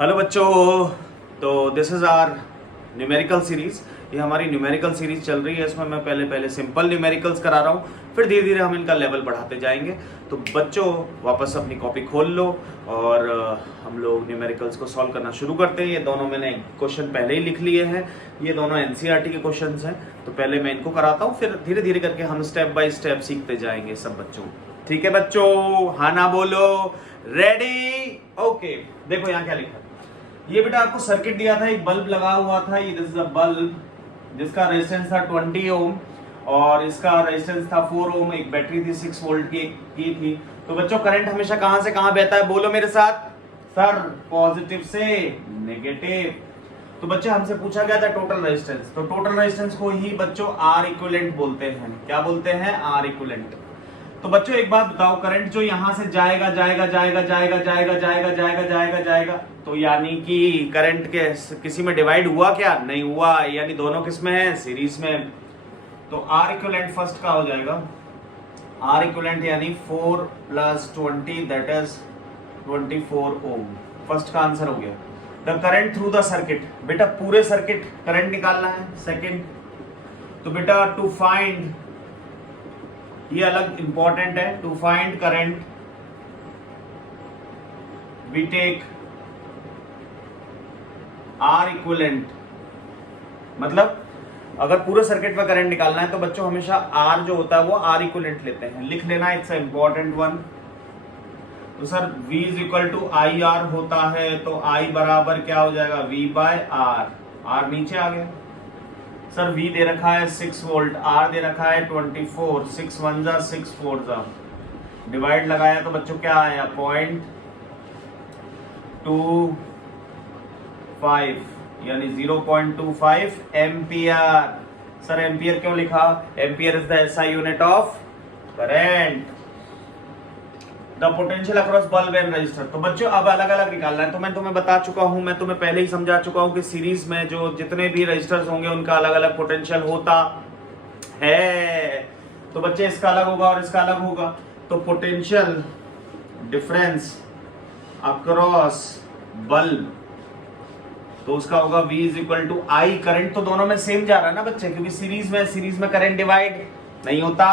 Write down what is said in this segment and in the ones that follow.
Hello बच्चों, तो this is our numerical series. ये हमारी न्यूमेरिकल सीरीज़ चल रही है। इसमें मैं पहले सिंपल न्यूमेरिकल्स करा रहा हूँ, फिर धीरे धीरे हम इनका लेवल बढ़ाते जाएंगे। तो बच्चों वापस अपनी कॉपी खोल लो और हम लोग न्यूमेरिकल्स को सॉल्व करना शुरू करते हैं। ये दोनों मैंने क्वेश्चन पहले ही लिख लिए हैं, ये दोनों एनसीईआरटी के क्वेश्चन हैं। तो पहले मैं इनको कराता हूँ, फिर धीरे धीरे करके हम स्टेप बाय स्टेप सीखते जाएंगे सब बच्चों। ठीक है बच्चों, हाँ ना बोलो, रेडी? ओके, देखो यहाँ क्या लिखा है। ये बेटा आपको सर्किट दिया था, एक बल्ब लगा हुआ था, ये दिस इज अ बल्ब जिसका रेजिस्टेंस था 20 ओम और इसका रेजिस्टेंस था 4 ओम। एक बैटरी थी 6 वोल्ट की थी। तो बच्चों करंट हमेशा कहां से कहां बहता है, बोलो मेरे साथ। सर पॉजिटिव से नेगेटिव। तो बच्चे हमसे पूछा गया था टोटल रेजिस्टेंस, तो टोटल रेजिस्टेंस को ही बच्चों आर इक्विवेलेंट बोलते हैं। क्या बोलते हैं? R equivalent. तो बच्चों एक बात बताओ, करंट जो यहां से जाएगा जाएगा जाएगा जाएगा जाएगा जाएगा जाएगा जाएगा जाएगा, तो यानी कि करंट के किसी में डिवाइड हुआ क्या? नहीं हुआ, यानी दोनों किस में है? सीरीज में। तो आर इक्विवेलेंट फर्स्ट का हो जाएगा, आर इक्विवेलेंट यानी 4 + 20 दैट इज 24 ओम। फर्स्ट का आंसर हो गया। The current through the circuit, बेटा पूरे सर्किट करंट निकालना है। सेकेंड, तो बेटा टू फाइंड, ये अलग इंपॉर्टेंट है, to find current we take R equivalent. मतलब अगर पूरे सर्किट में करंट निकालना है तो बच्चों हमेशा आर जो होता है वो आर इक्विवेलेंट लेते हैं। लिख लेना, इट्स इंपॉर्टेंट वन। तो सर V = IR होता है, तो I बराबर क्या हो जाएगा? V/R। R नीचे आ गया। सर V दे रखा है 6 वोल्ट, R दे रखा है 24, 6 1 जा 6 4 जा, डिवाइड लगाया तो बच्चों क्या आया? 0.25 यानी 0.25 एम्पियर। सर एम्पियर क्यों लिखा? Ampere is the SI unit of current. The potential across bulb and register. तो बच्चों अब अलग अलग निकालना है। तो मैं तुम्हें बता चुका हूं, मैं तुम्हें पहले ही समझा चुका हूं कि सीरीज में जो जितने भी रजिस्टर्स होंगे उनका अलग अलग पोटेंशियल होता है। तो बच्चे इसका अलग होगा और इसका अलग होगा। तो पोटेंशियल डिफरेंस अक्रॉस बल्ब, तो उसका होगा V = I। करंट तो दोनों में सेम जा रहा है ना बच्चे, क्योंकि सीरीज में करंट डिवाइड नहीं होता।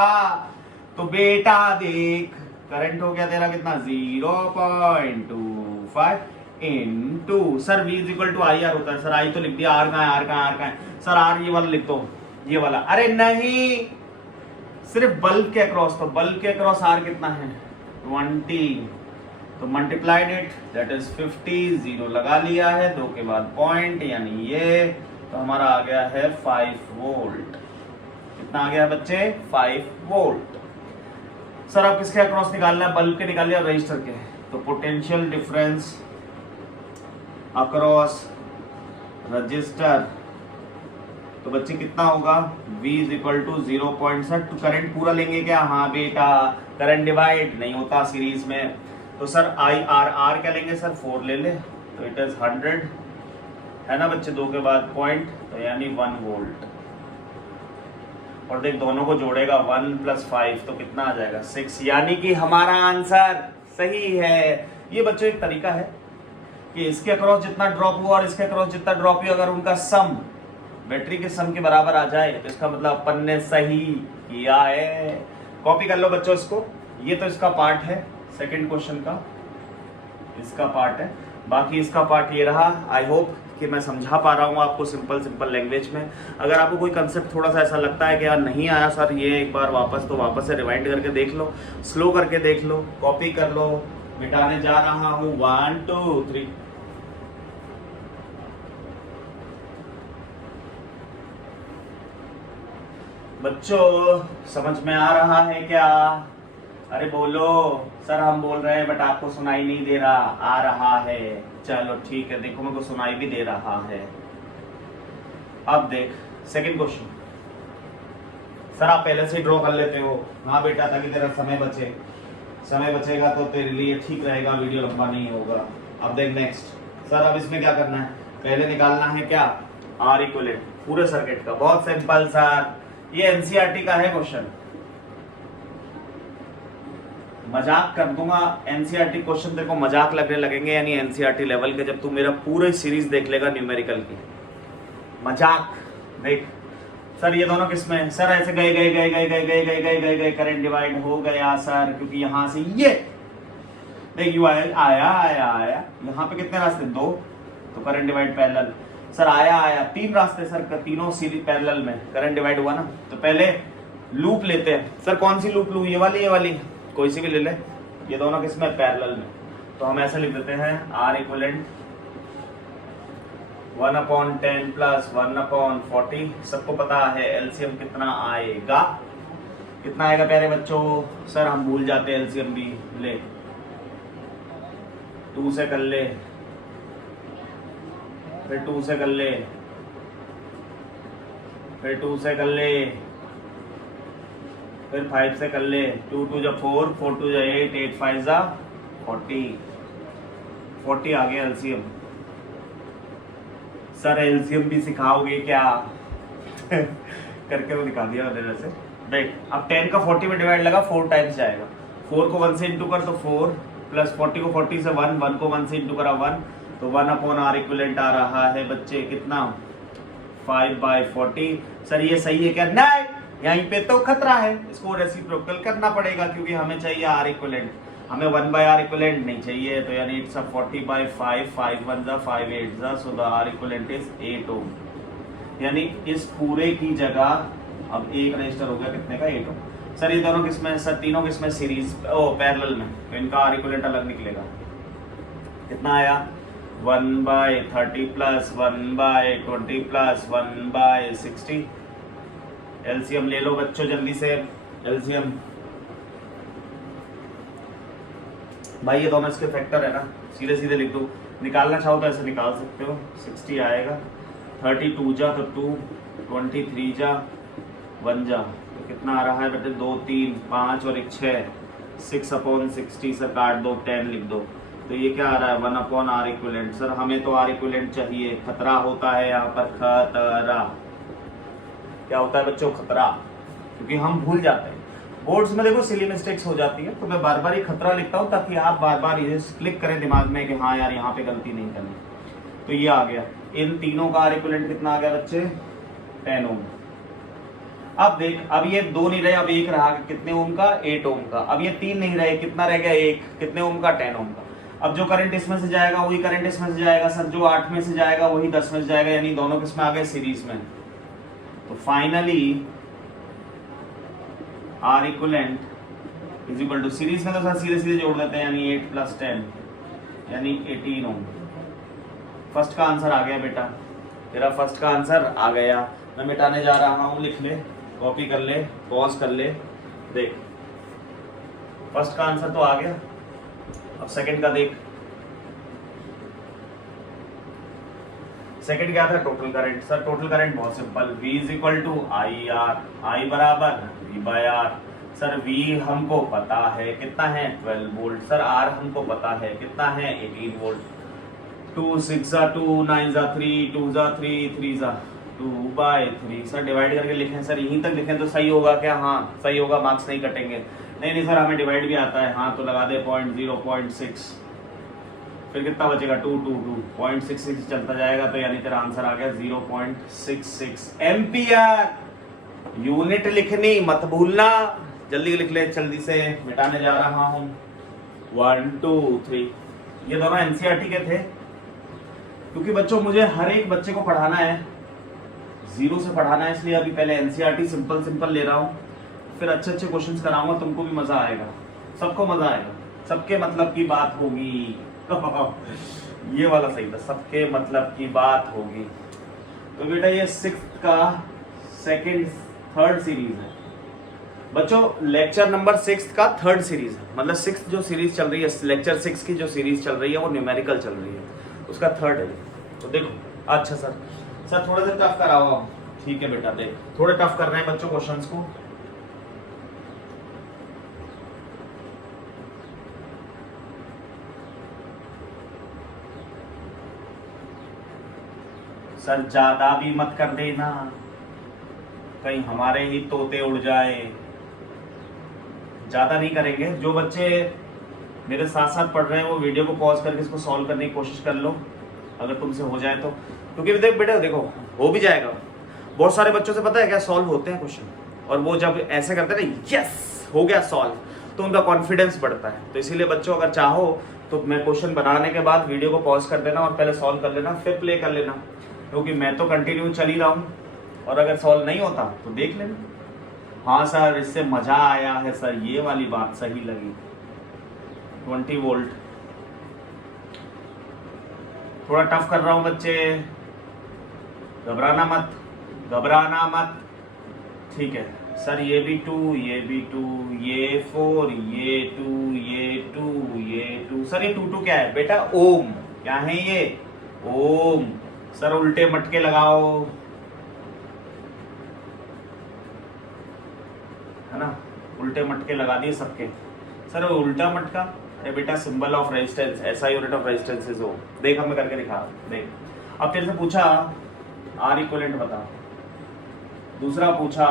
तो बेटा देख, करंट हो गया तेरा कितना? 0.25 इनटू, सर V = IR होता है। सर I तो लिख दिया, R कहाँ है? R कहाँ है? सर R ये वाला लिख दो, ये वाला। अरे नहीं, सिर्फ बल्ब के अक्रॉस। तो बल्ब के अक्रॉस R कितना है? 20। तो मल्टीप्लाइड इट, दैट इज 50। 0 लगा लिया है, 2 के बाद पॉइंट यानी ये, तो हमारा आ गया है 5 वोल्ट। कितना आ गया है बच्चे? 5 वोल्ट। सर आप किसके अक्रॉस निकालना है? बल्ब के निकाल लिया, रजिस्टर के। तो पोटेंशियल डिफरेंस अक्रॉस रजिस्टर, तो बच्चे कितना होगा? V = 0.7। तो करंट पूरा लेंगे क्या? हाँ बेटा, करंट डिवाइड नहीं होता सीरीज में। तो सर R क्या लेंगे? सर 4 ले ले, तो इट इज 100 है ना बच्चे, 2 के बाद पॉइंट, तो यानी 1 वोल्ट। और देख दोनों को जोड़ेगा 1 + 5 तो कितना आ जाएगा? 6, यानी कि हमारा आंसर सही है। ये बच्चों एक तरीका है कि इसके अक्रॉस जितना ड्रॉप हुआ और इसके अक्रॉस जितना ड्रॉप हुआ, अगर उनका सम बैटरी के सम के बराबर आ जाए तो इसका मतलब अपन ने सही किया है। कॉपी कर लो बच्चों इसको। ये तो इसका पार्ट है, सेकंड क्वेश्चन का इसका पार्ट है, बाकी इसका पार्ट ये रहा। आई होप कि मैं समझा पा रहा हूँ आपको सिंपल लैंग्वेज में। अगर आपको कोई कंसेप्ट थोड़ा सा ऐसा लगता है कि यार नहीं आया सर ये एक बार वापस, तो वापस से रिवाइंड करके देख लो, स्लो करके देख लो, कॉपी कर लो। मिटाने जा रहा हूँ 1 2 3। बच्चों समझ में आ रहा है क्या? अरे बोलो। सर हम बोल रहे हैं बट आपको सुनाई नहीं दे रहा। आ रहा है, चलो ठीक है, देखो मेरे को सुनाई भी दे रहा है। अब देख सेकंड क्वेश्चन। सर आप पहले से ड्रॉ कर लेते हो? हाँ बेटा, ताकि तेरा समय बचे। समय बचेगा तो तेरे लिए ठीक रहेगा, वीडियो लंबा नहीं होगा। अब देख नेक्स्ट। सर अब इसमें क्या करना है? पहले निकालना है क्या? आर इक्विवेलेंट पूरे सर्किट का। बहुत सिंपल सर, ये एनसीईआरटी का है क्वेश्चन। मजाक कर दूंगा, एनसीईआरटी क्वेश्चन तेरे को मजाक लगने लगेंगे, यानी एनसीईआरटी लेवल के, जब तू मेरा पूरा सीरीज देख लेगा न्यूमेरिकल की। मजाक देख सर, ये दोनों किसमें सर, ऐसे गए गए गए गए गए गए गए गए गए गए करंट डिवाइड हो गया सर, क्योंकि यहां से ये देख यू आया आया आया आया, यहाँ पे कितने रास्ते, 2, तो करंट डिवाइड पैरेलल। सर आया आया 3 रास्ते सर, तीनों सीरीज पैरेलल में करंट डिवाइड हुआ ना। तो पहले लूप लेते हैं सर, कौन सी लूप लूं, ये वाली कोई सी भी ले ले, ये दोनों किसमें, पैरेलल में। तो हम ऐसे लिख देते हैं R इक्विवेलेंट 1/10 प्लस 1/40। सबको पता है एलसीएम कितना आएगा, कितना आएगा प्यारे बच्चों। सर हम भूल जाते हैं एलसीएम भी, ले 2 से कर ले, फिर 2 से कर ले, फिर 2 से कर ले, फिर 5 से कर ले, 2 2 जा 4, 4 2 जा 8, 8 5 जा 40 आ गया एलसीएम। सर एलसीएम भी सिखाओगे क्या? करके वो दिखा दिया मैंने वैसे। देख अब 10 का 40 में डिवाइड लगा, 4 टाइम्स जाएगा। 4 को 1 से इंटू कर तो 4, प्लस 40 को 40 से 1, 1 को 1 से इंटू करा 1, तो 1/R इक्विवेलेंट आ रहा है बच्चे कितना, 5/40। सर ये सही है क्या? नहीं, यहीं पे तो खतरा है, इसको रेसिप्रोकल करना पड़ेगा, क्योंकि हमें चाहिए R इक्विवेलेंट, हमें 1/R इक्विवेलेंट नहीं चाहिए। तो यानी इट्स 40/5, 5 1 जा 5 8 जा, so the R equivalent is 8 ओम। यानी इस पूरे की जगह अब एक रजिस्टर हो गया कितने का, 8 ओम। सर ये दोनों किसमें, सर तीनों किसमें, सीरीज पैरेलल में, तो इनका R इक्विवेलेंट अलग निकलेगा। कितना आया, 1/30 प्लस 1/20 प्लस 1/60। एलसीएम ले लो बच्चों जल्दी से, एलसीएम भाई ये दोनों इसके फैक्टर है ना, सीधे सीधे लिख दो, निकालना चाहो तो ऐसे निकाल सकते हो। 60 आएगा, 32 जा तो 2, 23 जा 1 जा, तो कितना आ रहा है बेटे, 2 3 5 और 1 6, 6/60। सर काट दो, 10 लिख दो, तो ये क्या आ रहा है, 1/R इक्विवेलेंट। सर हमें तो R इक्विवेलेंट चाहिए, खतरा होता है यहाँ पर, खतरा क्या होता है बच्चों, खतरा, क्योंकि हम भूल जाते हैं। बोर्ड्स में देखो सिली मिस्टेक्स हो जाती है, तो मैं बार बार ये खतरा लिखता हूँ ताकि आप बार बार ये क्लिक करें दिमाग में कि हाँ यार यहाँ पे गलती नहीं करनी। तो ये आ गया, इन तीनों का R इक्विवेलेंट कितना आ गया बच्चे, 10 ओम। अब देख, अब ये 2 नहीं रहे, अब 1 रहा, कितने ओम का, 8 ओम का। अब ये 3 नहीं रहे, कितना रह गया, 1, कितने ओम का, 10 ओम का। अब जो करंट इसमें से जाएगा वही करंट इसमें से जाएगा सर, जो 8 में से जाएगा वही 10 में से जाएगा, यानी दोनों किसमें आ गए, सीरीज में। तो finally R equivalent is equal to, series में तो सर सीधे सीधे जोड़ देते हैं, यानी 8 प्लस 10 यानी 18 ओम। फर्स्ट का आंसर आ गया बेटा, तेरा फर्स्ट का आंसर आ गया। मैं मिटाने जा रहा हूं, लिख ले, कॉपी कर ले, पॉज कर ले, देख फर्स्ट का आंसर तो आ गया। अब सेकंड का देख, सेकंड क्या था, total current. Sir total current बहुत simple, V is equal to IR, I बराबर V/R। सर V हमको पता है कितना है, 12 वोल्ट। सर R हमको पता है कितना है, 18 वोल्ट। 2 6 जा 2, 9 जा 3, 2 जा 3, 3 जा 2/3। सर डिवाइड करके लिखें, सर यहीं तक लिखें तो सही होगा क्या, हाँ सही होगा, मार्क्स नहीं कटेंगे। नहीं सर हमें डिवाइड भी आता है, हाँ तो लगा दे 0.6, फिर कितना बचेगा, 2 2 2.66 चलता जाएगा, तो यानी तेरा आंसर आ गया 0.66 एम्पियर। यूनिट लिखनी मत भूलना, जल्दी लिख ले, जल्दी से मिटाने जा रहा हूं। 1 2 3, ये दोनों एनसीईआरटी के थे, क्योंकि बच्चों मुझे हर एक बच्चे को पढ़ाना है, 0 से पढ़ाना है, इसलिए अभी पहले एनसीईआरटी सिंपल ले रहा हूं, फिर अच्छे अच्छे क्वेश्चंस कराऊंगा, तुमको भी मजा आएगा, सबको मजा आएगा, सबके मतलब की बात होगी। ये वाला सही था, सबके मतलब की बात होगी। तो बेटा ये 6th का थर्ड सीरीज है बच्चों, लेक्चर नंबर 6 का थर्ड सीरीज है, मतलब 6th जो सीरीज चल रही है, लेक्चर 6 की जो सीरीज चल रही है वो न्यूमेरिकल चल रही है, उसका थर्ड है। तो देखो, अच्छा सर थोड़ा सा टफ कराओ, ठीक है बेटा, देख थोड़े टफ कर रहे हैं बच्चों क्वेश्चंस को। सर ज्यादा भी मत कर देना, कहीं हमारे ही तोते उड़ जाए। ज़्यादा नहीं करेंगे। जो बच्चे मेरे साथ साथ पढ़ रहे हैं वो वीडियो को पॉज करके इसको सॉल्व करने की कोशिश कर लो, अगर तुमसे हो जाए तो। क्योंकि देख बेटा देखो हो भी जाएगा। बहुत सारे बच्चों से पता है क्या सॉल्व होते हैं क्वेश्चन, और वो जब ऐसे करते हैं ना यस हो गया सॉल्व, तो उनका कॉन्फिडेंस बढ़ता है। तो इसीलिए बच्चों अगर चाहो तो मैं क्वेश्चन बनाने के बाद वीडियो को पॉज कर देना और पहले सॉल्व कर लेना, फिर प्ले कर लेना, क्योंकि मैं तो कंटिन्यू चल ही रहा हूँ। और अगर सॉल्व नहीं होता तो देख लेना। हाँ सर इससे मजा आया है सर, ये वाली बात सही लगी। 20 वोल्ट थोड़ा टफ कर रहा हूं बच्चे, घबराना मत, घबराना मत, ठीक है। सर ये भी 2, ये भी 2, ये 4, ये 2, ये 2, ये 2। सर ये 2 क्या है बेटा? ओम। क्या है ये? ओम। सर उल्टे मटके लगाओ, है ना, उल्टे मटके लगा दिए सबके। सर वो उल्टा मटका, अरे बेटा सिंबल ऑफ रेजिस्टेंस, ऐसा यूनिट ऑफ रेजिस्टेंस इज ओम। देख हमें करके दिखा, देख। अब तेरे से पूछा आर इक्विवेलेंट बता, दूसरा पूछा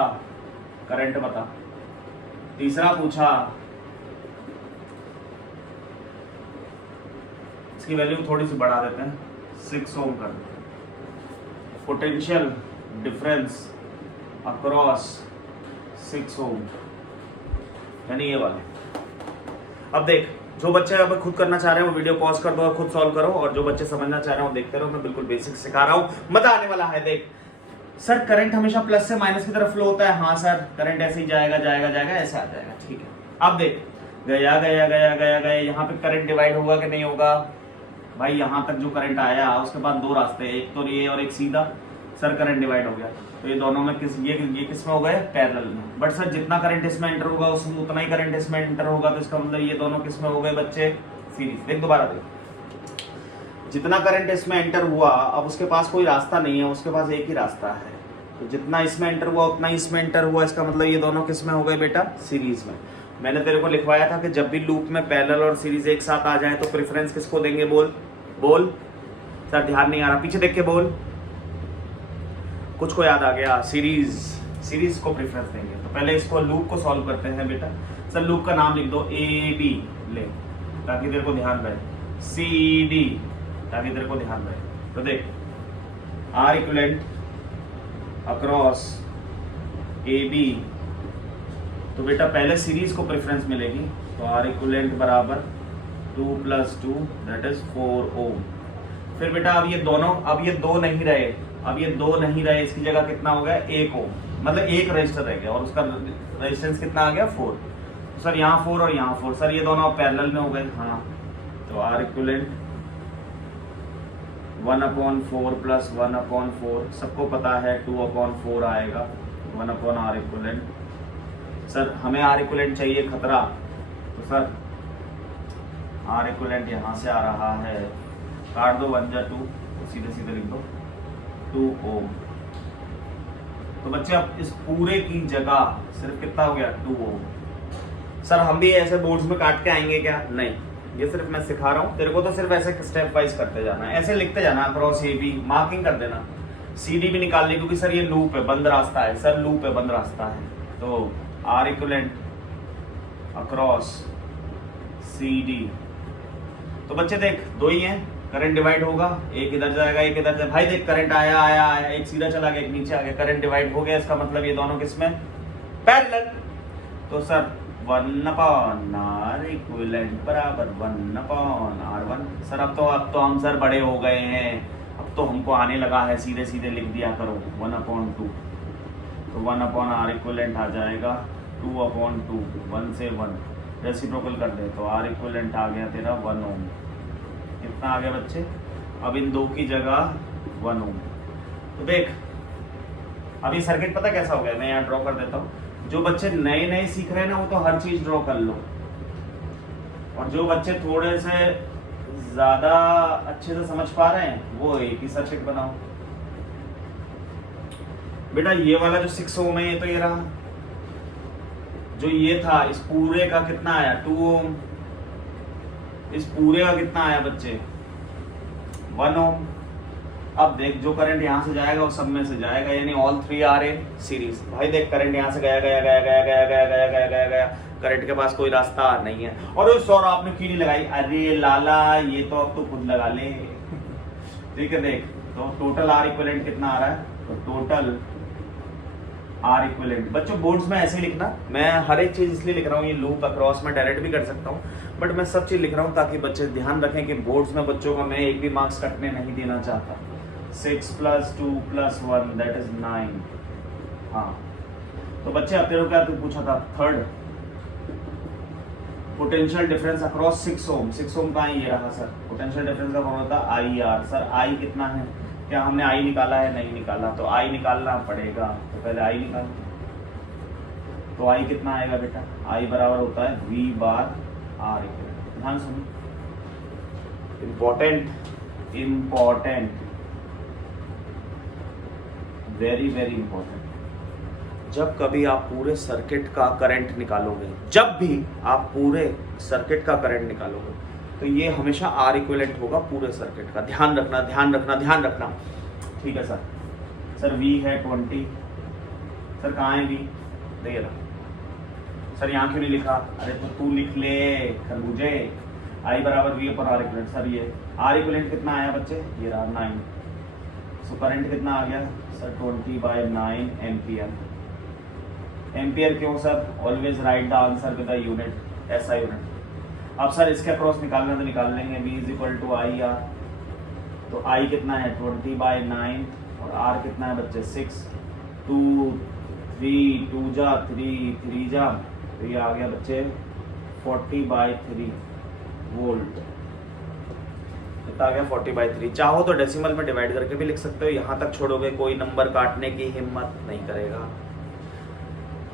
करंट बता, तीसरा पूछा इसकी वैल्यू थोड़ी सी बढ़ा देते हैं, 6 ओम कर देते हैं। पोटेंशियल डिफरेंस अक्रॉस 6 ओम, यानी ये वाले। अब देख जो बच्चे अब खुद करना चाह रहे हैं वो वीडियो पॉज कर दो और खुद सॉल्व करो, और जो बच्चे समझना चाह रहे हैं वो देखते रहो। मैं बिल्कुल बेसिक सिखा रहा हूँ, मजा आने वाला है। देख सर करंट हमेशा प्लस से माइनस की तरफ फ्लो होता है। हाँ सर करंट ऐसे ही जाएगा जाएगा जाएगा, ऐसे आ जाएगा, ठीक है। अब देख गया गया गया गया गया, यहाँ पे करंट डिवाइड होगा कि नहीं होगा? भाई यहाँ तक जो करंट आया उसके बाद दो रास्ते, एक तो ये और एक सीधा। सर करंट डिवाइड हो गया, तो ये दोनों में ये किस में हो गए? पैरेलल में। बट सर जितना करंट इसमें एंटर होगा उसमें उतना ही करंट इसमें एंटर होगा, तो इसका मतलब ये दोनों किस में हो गए बच्चे? सीरीज। देख दोबारा देख, जितना करंट इसमें एंटर हुआ अब उसके पास कोई रास्ता नहीं है, उसके पास एक ही रास्ता है। तो जितना इसमें एंटर हुआ उतना ही इसमें एंटर हुआ, इसका मतलब ये दोनों किस में हो गए बेटा? सीरीज में। मैंने तेरे को लिखवाया था कि जब भी लूप में पैरेलल और सीरीज एक साथ आ जाए तो प्रेफरेंस किसको देंगे? बोल बोल। सर ध्यान नहीं आ रहा, पीछे देख के बोल। कुछ को याद आ गया? सीरीज को प्रेफरेंस देंगे। तो पहले इसको लूप को सॉल्व करते हैं बेटा। सर लूप का नाम लिख दो, ए बी ले, ताकि तेरे को ध्यान रहे, सी डी ताकि तेरे को ध्यान रहे। तो देख R equivalent across A B, तो बेटा पहले सीरीज को प्रेफरेंस मिलेगी, तो आर इक्विवेलेंट बराबर 2 + 2 दैट इज 4 ओम। फिर बेटा अब ये दोनों, अब ये दो नहीं रहे, अब ये दो नहीं रहे, इसकी जगह कितना हो गया? 1 ओम, मतलब एक रजिस्टर रह गया और उसका रेजिस्टेंस कितना आ गया? 4। तो सर यहाँ 4 और यहाँ 4, सर ये दोनों पैरेलल में हो गए। हाँ, तो आर इक्विवेलेंट 1/4 + 1/4, सबको पता है 2/4 आएगा, 1/R इक्विवेलेंट। सर हमें आर इक्विवेलेंट चाहिए खतरा, तो सर आर इक्विवेलेंट यहाँ से आ रहा है, काट दो 1 × 2, सीधे सीधे लिख दो 2 ओम। तो बच्चे अब इस पूरे की जगह सिर्फ कितना हो गया? 2 ओम। सर हम भी ऐसे बोर्ड्स में काट के आएंगे क्या? नहीं, ये सिर्फ मैं सिखा रहा हूँ तेरे को, तो सिर्फ ऐसे स्टेप वाइज करते जाना है, ऐसे लिखते जाना, अक्रॉस ए बी मार्किंग कर देना, सी डी भी निकाल ली, क्योंकि सर ये लूप है, बंद रास्ता है। सर लूप है, बंद रास्ता है, तो R equivalent across C D. तो बच्चे देख दो ही हैं, करंट डिवाइड होगा, एक इधर जाएगा एक इधर जाएगा। भाई देख करंट आया आया आया, एक सीधा चला गया एक नीचे आ गया, करंट डिवाइड हो गया, इसका मतलब ये दोनों किसमें? पैरेलल। तो सर 1/R इक्विवेलेंट बराबर 1/R1। सर अब तो हम सर बड़े हो गए हैं, अब तो हमको आने लगा है, सीधे सीधे लिख दिया करो 1/2। तो 1/R इक्विवेलेंट आ जाएगा 2/2, 1 से 1 रेसिप्रोकल कर दे, तो आर इक्विवेलेंट आ गया तेरा 1 ओम। कितना आ गया बच्चे? अब इन दो की जगह 1 ओम। तो देख अब ये सर्किट पता कैसा हो गया, मैं यहाँ ड्रॉ कर देता हूँ। जो बच्चे नए नए सीख रहे हैं ना वो तो हर चीज ड्रॉ कर लो, और जो बच्चे थोड़े से ज्यादा अच्छे से समझ पा रहे हैं वो एक ही सर्किट बनाओ। बेटा ये वाला जो 6 ओम है ये तो ये रहा, जो ये था इस पूरे का कितना आया? 2 ओम। इस पूरे का कितना आया बच्चे? 1 ओम। अब देख जो करंट यहाँ से जाएगा वो सब में से जाएगा, यानी ऑल 3 आर इन सीरीज। भाई देख करंट यहाँ से गया गया गया गया गया गया गया गया गया गया, करंट के पास कोई रास्ता नहीं है। और उस और आपने क्यों नहीं लगाई? अरे लाला ये तो अब तो खुद लगा ले। ठीक है देख, तो टोटल आर इक्विवेलेंट कितना आ रहा है? तो टोटल आर इक्विवेलेंट बच्चों बोर्ड्स में ऐसे लिखना, मैं हर एक चीज इसलिए लिख रहा हूँ, ये लूप अक्रॉस में डायरेक्ट भी कर सकता हूँ, बट मैं सब चीज लिख रहा हूँ ताकि बच्चे ध्यान रखें कि बोर्ड्स में बच्चों का मैं एक भी मार्क्स कटने नहीं देना चाहता। 6 + 2 + 1 दैट इज 9। हाँ तो बच्चे अब तेरे को क्या तू पूछा था? थर्ड पोटेंशियल डिफरेंस अक्रॉस 6 ओम। 6 ओम कहाँ है? ये रहा सर। पोटेंशियल डिफरेंस का फॉर्मूला था IR। सर I कितना है? क्या हमने I निकाला है? नहीं निकाला, तो I निकालना पड़ेगा। तो पहले I निकाल, तो I कितना आएगा बेटा? I बराबर होता है V/R इक्वल। ध्यान सुनो, इम्पोर्टेंट, वेरी वेरी इंपॉर्टेंट। जब कभी आप पूरे सर्किट का करंट निकालोगे, जब भी आप पूरे सर्किट का करंट निकालोगे, तो ये हमेशा आर इक्विवेलेंट होगा पूरे सर्किट का। ध्यान रखना, ध्यान रखना, ध्यान रखना। ठीक है सर। सर V है 20। सर कहाँ है V? दे रहा सर, यहाँ क्यों नहीं लिखा? अरे तो तू लिख ले खरबूजे। I बराबर V/R इक्विवेलेंट। सर ये आर इक्विवेलेंट कितना आया बच्चे? ये रहा 9। सो करंट कितना आ गया सर? 20/9 एम्पियर। एम्पियर क्यों sir? Always right the answer with the unit, ऐसा यूनिट। अब सर इसके अक्रॉस निकालना तो निकाल लेंगे। V = IR। तो I कितना है? 20/9 और R कितना है बच्चे? 6। 2 3 2 जा 3 3 जा, तो ये आ गया बच्चे 40/3 वोल्ट। कितना आ गया? 40/3। चाहो तो डेसिमल में डिवाइड करके भी लिख सकते हो, यहाँ तक छोड़ोगे कोई नंबर काटने की हिम्मत नहीं करेगा।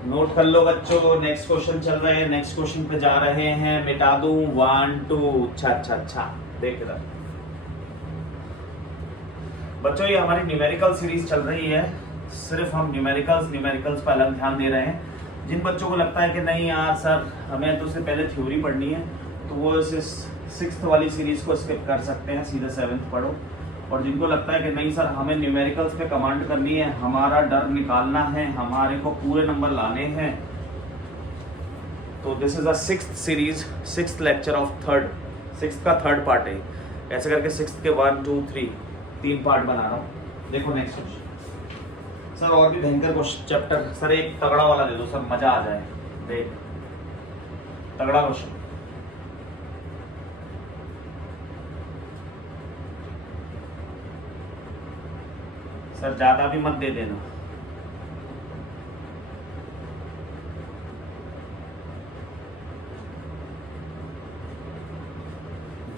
नोट कर लो बच्चों, नेक्स्ट क्वेश्चन चल रहे हैं, नेक्स्ट क्वेश्चन पे जा रहे हैं। मिटा दूं 1 2। अच्छा देख रहा बच्चों, ये हमारी न्यूमेरिकल सीरीज चल रही है। सिर्फ हम न्यूमेरिकल्स पर अलग ध्यान दे रहे हैं। जिन बच्चों को लगता है कि नहीं यार सर हमें तो उससे पहले थ्योरी पढ़नी है, तो वो इस 6th वाली सीरीज को स्किप कर सकते हैं, सीधे 7th पढ़ो। और जिनको लगता है कि नहीं सर हमें न्यूमेरिकल्स पे कमांड करनी है, हमारा डर निकालना है, हमारे को पूरे नंबर लाने हैं, तो this is a 6th series, 6th lecture of 6th का 3rd पार्ट है। ऐसे करके 6th के 1 2 3 पार्ट बना रहा हूँ। देखो नेक्स्ट क्वेश्चन सर, और भी भयंकर क्वेश्चन चैप्टर। सर एक तगड़ा वाला दे दो सर, मजा आ जाए। देख तगड़ा क्वेश्चन। सर ज्यादा भी मत दे देना।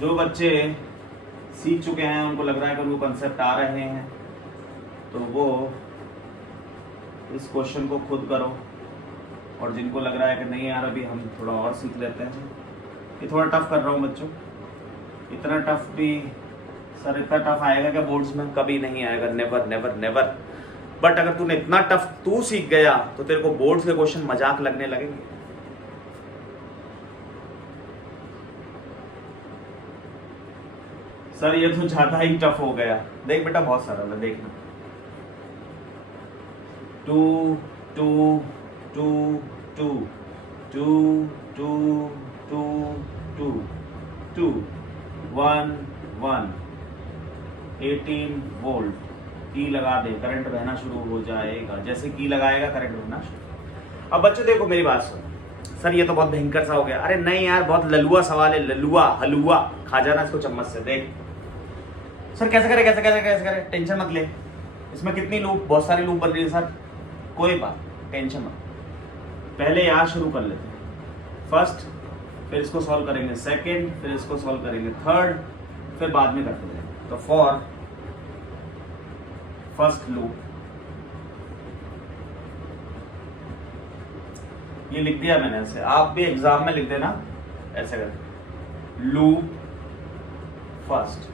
जो बच्चे सीख चुके हैं, उनको लग रहा है कि उनको कंसेप्ट आ रहे हैं, तो वो इस क्वेश्चन को खुद करो। और जिनको लग रहा है कि नहीं यार अभी हम थोड़ा और सीख लेते हैं, ये थोड़ा टफ कर रहा हूँ बच्चों। इतना टफ भी सर, इतना टफ आएगा क्या बोर्ड्स में? कभी नहीं आएगा, नेवर नेवर नेवर। बट अगर तूने इतना टफ तू सीख गया तो तेरे को बोर्ड्स के क्वेश्चन मजाक लगने लगेंगे। सर ये तो ज्यादा ही टफ हो गया। देख बेटा बहुत सरल है, देखना। 2 2 2 2 2 2 2 2 2 1 1 18 वोल्ट। की लगा दे, करंट बहना शुरू हो जाएगा। जैसे की लगाएगा करंट बहना शुरू। अब बच्चों देखो मेरी बात सुनो। सर ये तो बहुत भयंकर सा हो गया। अरे नहीं यार, बहुत ललुआ सवाल है, ललुआ हलुआ। खा जाना इसको चम्मच से। देख सर कैसे करे, कैसे करे, कैसे करे, टेंशन मत ले। इसमें कितनी लूप, बहुत सारी लूप बन रही है सर, कोई बात टेंशन मत। पहले यहाँ शुरू कर लेते हैं, फर्स्ट, फिर इसको सॉल्व करेंगे सेकंड, फिर इसको सॉल्व करेंगे थर्ड, फिर बाद में करते जाएंगे। तो फॉर फर्स्ट लूप, ये लिख दिया मैंने ऐसे, आप भी एग्जाम में लिख देना ऐसे करके, लूप फर्स्ट।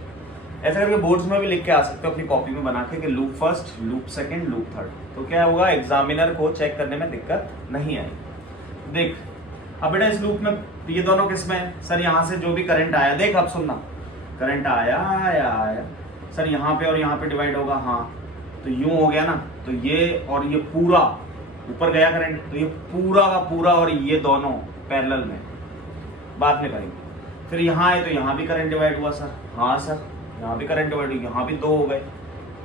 ऐसे करके बोर्ड्स में भी लिख के आ सकते हो अपनी कॉपी में बना के कि loop first, loop second, loop third. तो क्या होगा, एग्जामिनर को चेक करने में दिक्कत नहीं आएगी। देख अब बेटा इस लूप में ये दोनों किसमें है? सर यहाँ से जो भी करंट आया, देख अब सुनना, करंट आया आया आया सर यहाँ पे और यहाँ पे डिवाइड होगा। हाँ तो यूं हो गया ना, तो ये और ये पूरा ऊपर गया करंट, तो ये पूरा का पूरा और ये दोनों पैरेलल में, बाद में करेंगे। फिर यहाँ है तो यहाँ भी करंट डिवाइड हुआ सर, हाँ सर यहाँ भी करंट डिवाइड हुआ, यहाँ भी 2 हो गए।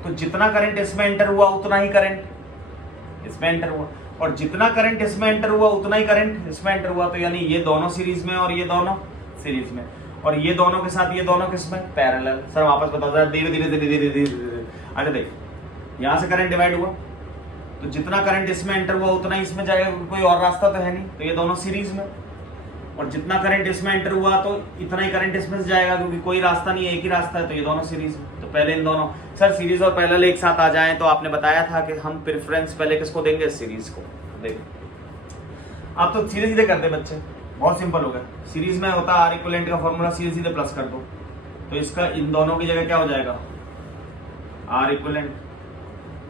तो जितना करंट इसमें एंटर हुआ उतना ही करंट इसमें एंटर हुआ, और जितना करंट इसमें एंटर हुआ उतना ही करंट इसमें एंटर हुआ। तो यानी ये दोनों सीरीज में और ये दोनों सीरीज में, और ये दोनों के साथ ये दोनों किसमें पैरेलल। सर वापस बताओ जरा, धीरे धीरे धीरे धीरे धीरे। अच्छा देख, यहाँ से करंट डिवाइड हुआ तो जितना करंट इसमें एंटर हुआ उतना ही इसमें जाएगा, कोई और रास्ता तो है नहीं, तो ये दोनों सीरीज में। और जितना करंट इसमें एंटर हुआ तो इतना ही करंट इसमें से जाएगा, क्योंकि कोई रास्ता नहीं है, एक ही रास्ता है, तो ये दोनों सीरीज में। तो पहले इन दोनों, सर सीरीज और पैरेलल एक साथ आ जाएं तो आपने बताया था कि हम प्रेफरेंस पहले किसको देंगे, सीरीज को। देखो आप तो सीधे सीधे करते बच्चे, बहुत सिंपल हो गया। सीरीज में होता आर इक्विवेलेंट का फॉर्मूला सीधे सीधे प्लस कर दो, तो इसका इन दोनों की जगह क्या हो जाएगा, आर इक्विवेलेंट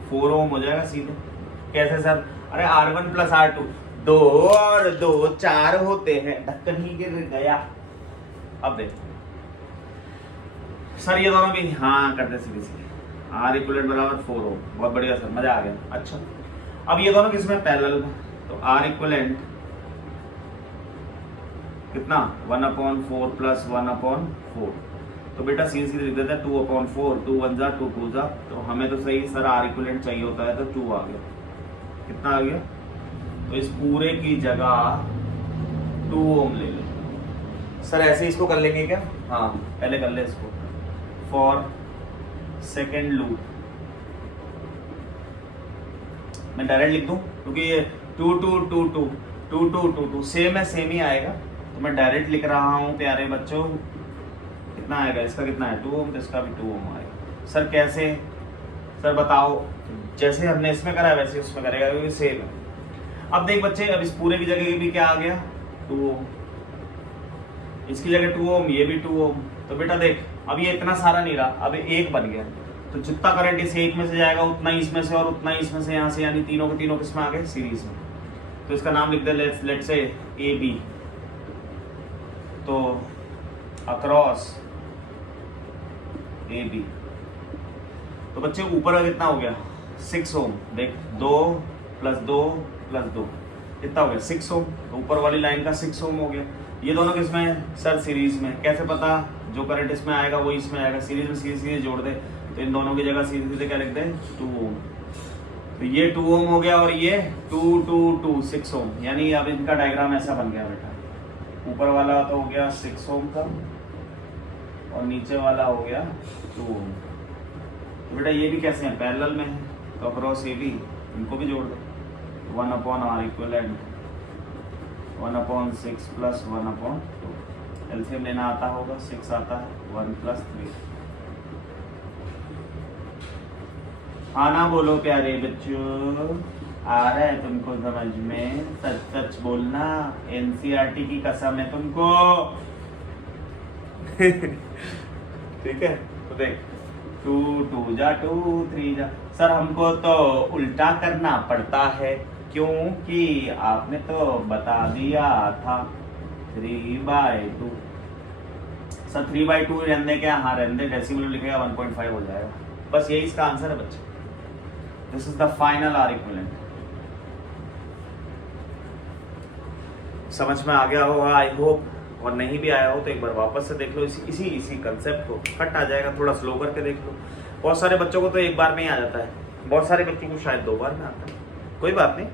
4 ओम हो जाएगा सीधे। कैसे सर, अरे R1 प्लस R2, 2 और 2 4 होते हैं, ढक्कन ही गिर गया। अब देख सर ये दोनों भी हाँ करते सीधे सीधे, आर इक्विवेलेंट बराबर 4 ओम, बहुत बढ़िया सर, मजा आ गया। अच्छा अब ये दोनों किसमें पैरेलल में, तो आर इक्विवेलेंट कितना 1/4 प्लस 1/4, तो बेटा सीधे सीधे लिख देते हैं 2/4, 2 1 जा 2 2 जा, तो हमें तो सही सर आर इक्विवेलेंट चाहिए होता है, तो 2 आ गया। कितना आ गया, तो इस पूरे की जगह 2 ओम ले लो। सर ऐसे इसको कर लेंगे क्या, हाँ पहले कर ले इसको, फॉर सेकेंड लूप मैं डायरेक्ट लिख दूं, क्योंकि ये 2 2 2 2 2 2 2 2 सेम है, सेम ही आएगा, तो मैं डायरेक्ट लिख रहा हूँ प्यारे बच्चों। कितना आएगा, इसका कितना है 2 ओम, तो इसका भी 2 ओम आएगा। सर कैसे, सर बताओ, जैसे हमने इसमें करा है वैसे उसमें करेगा, क्योंकि सेम है। अब देख बच्चे, अब इस पूरे की जगह भी क्या आ गया 2 ओम, इसकी जगह 2 ओम, ये भी 2 ओम। तो बेटा देख अब ये इतना सारा नहीं रहा, अब एक बन गया, तो जितना करंट इस एक में से जाएगा उतना ही इसमें से और उतना ही इसमें से, यहाँ से, यानी तीनों के तीनों किसमें आ गए, सीरीज में। तो इसका नाम लिख दे लेट्स से ए बी, तो अक्रॉस ए बी। तो बच्चे ऊपर का कितना हो गया 6 ओम, देख 2 + 2 + 2 कितना हो गया 6 ओम, तो ऊपर वाली लाइन का 6 ओम हो गया। ये दोनों किसमें है सर, सीरीज में। कैसे पता, जो करंट इसमें आएगा वो इसमें आएगा, सीरीज में सीधे सीधे जोड़ दे, तो इन दोनों की जगह सीधे सीधे क्या लिखते हैं 2 ओम। तो ये 2 ओम हो गया और ये 2 2 2 6 ओम, यानी अब इनका डायग्राम ऐसा बन गया बेटा, ऊपर वाला तो हो गया 6 ओम का और नीचे वाला हो गया 2 ओम। तो बेटा ये भी कैसे हैं, पैरेलल में है, तो अक्रॉस ए बी इनको भी जोड़ दो, 1/R इक्विवेलेंट 1/6 + 1/2, एलसीएम लेना आता होगा, 6 आता है, 1 + 3। हाँ ना बोलो प्यारे बच्चों, आ रहा है तुमको समझ में, सच सच बोलना, एनसीईआरटी की कसम है तुमको। ठीक है, तो देख 2 2 जा 2 3 जा। सर हमको तो उल्टा करना पड़ता है, क्योंकि आपने तो बता दिया था 3/2। सर 3/2 रहने क्या, हाँ रहने, डेसिमल लिखेगा 1.5 हो जाएगा, बस यही इसका आंसर है बच्चे। This is the final R equivalent. समझ में आ गया होगा आई होप, और नहीं भी आया हो तो एक बार वापस से देख लो, इसी कंसेप्ट को, फट आ जाएगा, थोड़ा स्लो करके देख लो। बहुत सारे बच्चों को तो एक बार में ही आ जाता है, बहुत सारे बच्चों को शायद 2 बार में आता है, कोई बात नहीं,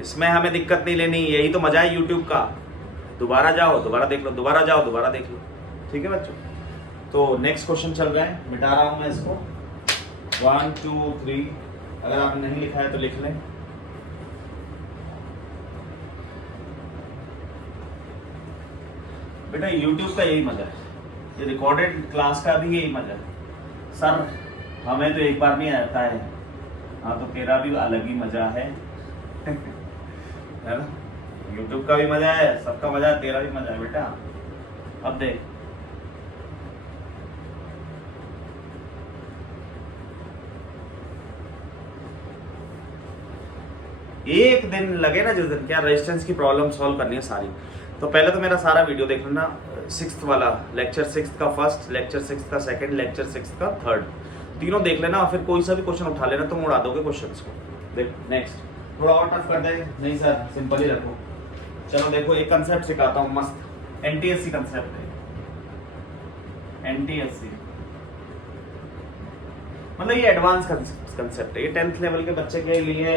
इसमें हमें दिक्कत नहीं लेनी, यही तो मजा है यूट्यूब का। दोबारा जाओ दोबारा देख लो, दोबारा जाओ दोबारा देख लो, ठीक है बच्चों। तो नेक्स्ट क्वेश्चन चल रहा है, मिटा रहा हूं मैं इसको, 1 2 3, अगर आपने नहीं लिखा है तो लिख लें। बेटा YouTube का यही मजा है, ये रिकॉर्डेड क्लास का भी यही मजा है। सर हमें तो एक बार नहीं आता है, हाँ तो तेरा भी अलग ही मजा है है ना, YouTube का भी मजा है, सबका मजा है, तेरा भी मजा है बेटा। अब देख एक दिन लगे ना जिस दिन, क्या रेजिस्टेंस की प्रॉब्लम सॉल्व करनी है सारी, तो पहले तो मेरा सारा वीडियो देख लेना, 6th वाला, लेक्चर 6th का फर्स्ट, लेक्चर 6th का सेकंड, लेक्चर 6th का थर्ड, तीनों देख लेना, और फिर कोई सा भी क्वेश्चन उठा लेना, तुम उड़ा दोगे क्वेश्चंस को। देख नेक्स्ट थोड़ा और टफ कर दे, नहीं सर सिंपल ही रखो, चलो देखो एक कंसेप्ट सिखाता हूँ मस्त, एनटीएससी कंसेप्ट है। एनटीएससी मतलब ये एडवांस कंसेप्ट है, ये 10th लेवल के बच्चे के लिए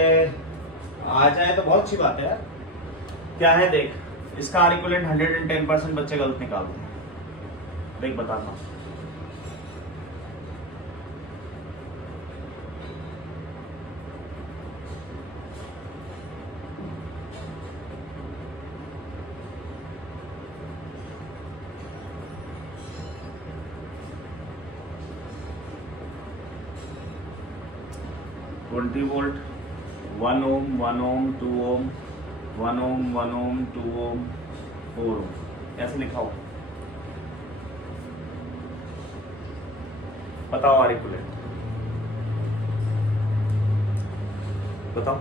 आ जाए तो बहुत अच्छी बात है यार। क्या है देख, इसका आर इक्विवेलेंट 110% बच्चे गलत निकालते हैं। देख बताता हूँ, ट्वेंटी वोल्ट 1 ओम 1 ओम 2 ओम 1 ओम 1 ओम 2 ओम 4 ओम ऐसे लिखा हो। बताओ आर इक्विवेलेंट बताओ।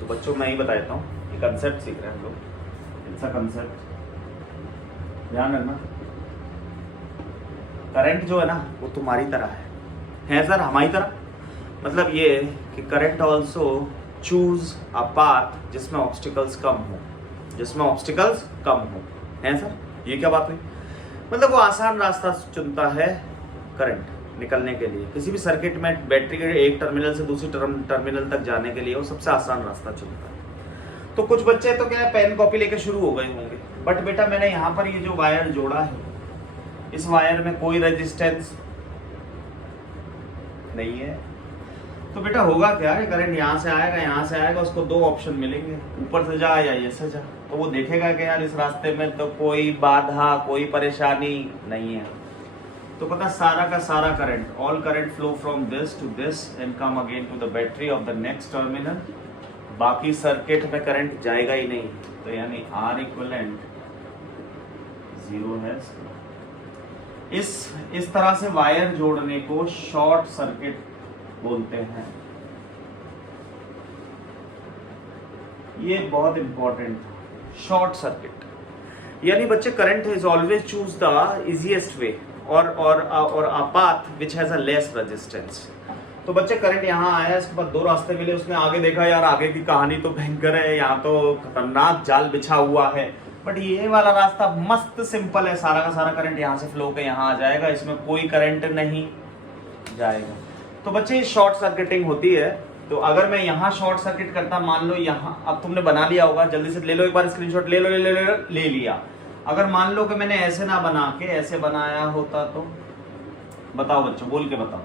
तो बच्चों मैं ही बता देता हूँ, ये कंसेप्ट सीख रहे हैं हम लोग, ऐसा कंसेप्ट ध्यान रखना। करंट जो है ना वो तुम्हारी तरह है सर हमारी तरह। मतलब ये कि current also choose a path जिसमें ऑब्स्टिकल्स कम हो, जिसमें ऑब्स्टिकल्स कम हो, है सर। ये क्या बात हुई, मतलब वो आसान रास्ता चुनता है करंट निकलने के लिए। किसी भी सर्किट में बैटरी के एक टर्मिनल से दूसरी टर्मिनल तक जाने के लिए वो सबसे आसान रास्ता चुनता है। तो कुछ बच्चे तो क्या है पेन कॉपी लेके शुरू हो गए होंगे, बट बेटा मैंने यहाँ पर ये जो वायर जोड़ा है, इस वायर में कोई रेजिस्टेंस नहीं है। तो बेटा होगा क्या, करंट यहाँ से आएगा, उसको दो ऑप्शन मिलेंगे, ऊपर से जा या ये से जा। तो वो देखेगा कि यार इस रास्ते में तो कोई बाधा कोई परेशानी नहीं है। तो पता सारा का सारा current, all current flow from this to this and come again to the battery of the next terminal. बाकी सर्किट में करंट जाएगा ही नहीं। तो यानी आर इक्विवेलेंट 0 है। इस तरह से वायर जोड़ने को शॉर्ट सर्किट बोलते हैं। ये बहुत इंपॉर्टेंट, शॉर्ट सर्किट यानी बच्चे current is always choose the easiest way और a path which has a less resistance. तो बच्चे करंट यहाँ आया, इसके बाद दो रास्ते मिले, उसने आगे देखा यार आगे की कहानी तो भयंकर है, यहाँ तो खतरनाक जाल बिछा हुआ है, बट ये वाला रास्ता मस्त सिंपल है, सारा का सारा करंट यहाँ से फ्लो के यहाँ आ जाएगा, इसमें कोई करंट नहीं जाएगा। तो बच्चे शॉर्ट सर्किटिंग होती है। तो अगर मैं यहाँ शॉर्ट सर्किट करता, मान लो यहाँ, अब तुमने बना लिया होगा, जल्दी से ले लो एक बार स्क्रीनशॉट, ले लिया। अगर मान लो कि मैंने ऐसे ना बना के ऐसे बनाया होता तो बताओ बच्चों, बोल के बताओ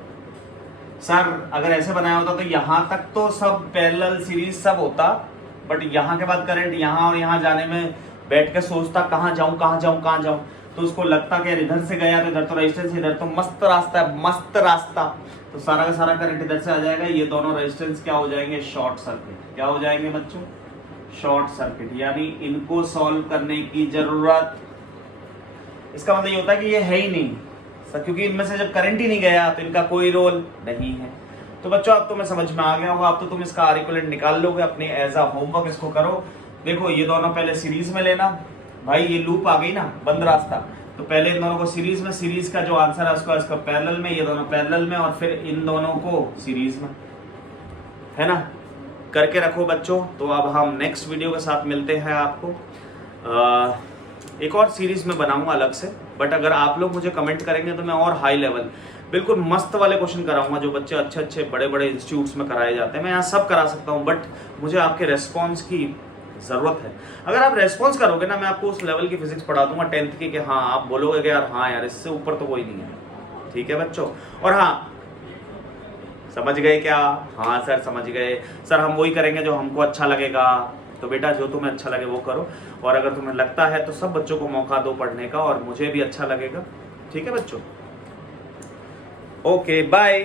सर, अगर ऐसे बनाया होता तो यहाँ तक तो सब पैरेलल सीरीज सब होता, बट यहाँ के बाद करंट यहाँ और यहाँ जाने में बैठ के सोचता कहाँ जाऊं। तो उसको लगता कि यार इधर से गया तो इधर तो रेजिस्टेंस, इधर तो मस्त रास्ता, तो सारा का सारा करंट इधर से आ जाएगा। ये दोनों रेजिस्टेंस क्या हो जाएंगे, शॉर्ट सर्किट। क्या हो जाएंगे बच्चों, शॉर्ट सर्किट। यानी इनको सॉल्व करने की जरूरत, इसका मतलब ये होता है कि ये है ही नहीं सर, क्योंकि इनमें से जब करंट ही नहीं गया तो इनका कोई रोल नहीं है। तो बच्चों अब तुम्हें समझ में आ गया होगा, अब तो तुम इसका आर इक्विवेलेंट निकाल लोगे अपने एज अ होमवर्क। इसको करो। देखो ये दोनों पहले सीरीज में लेना भाई, ये लूप आ गई ना, बंद रास्ता, तो पहले इन दोनों को सीरीज में, सीरीज का जो आंसर है उसको इसका पैरेलल में, ये दोनों पैरेलल में, और फिर इन दोनों को सीरीज में, है ना, करके रखो बच्चों। तो अब हम नेक्स्ट वीडियो के साथ मिलते हैं आपको। एक और सीरीज में बनाऊंगा अलग से, बट अगर आप लोग मुझे कमेंट करेंगे तो मैं और हाई लेवल बिल्कुल मस्त वाले क्वेश्चन कराऊंगा जो बच्चे अच्छे बड़े इंस्टीट्यूट्स में कराए जाते हैं। मैं यहाँ सब करा सकता हूँ, बट मुझे आपके रेस्पॉन्स की जरूरत है। अगर आप रेस्पॉन्स करोगे ना, मैं आपको उस लेवल की फिजिक्स पढ़ा दूंगा 10th की, कि हाँ आप बोलोगे कि यार हाँ यार इससे ऊपर तो कोई नहीं है। ठीक है बच्चों, और हाँ समझ गए क्या, हाँ सर समझ गए सर, हम वही करेंगे जो हमको अच्छा लगेगा। तो बेटा जो तुम्हें अच्छा लगे वो करो, और अगर तुम्हें लगता है तो सब बच्चों को मौका दो पढ़ने का, और मुझे भी अच्छा लगेगा। ठीक है बच्चों, ओके बाय।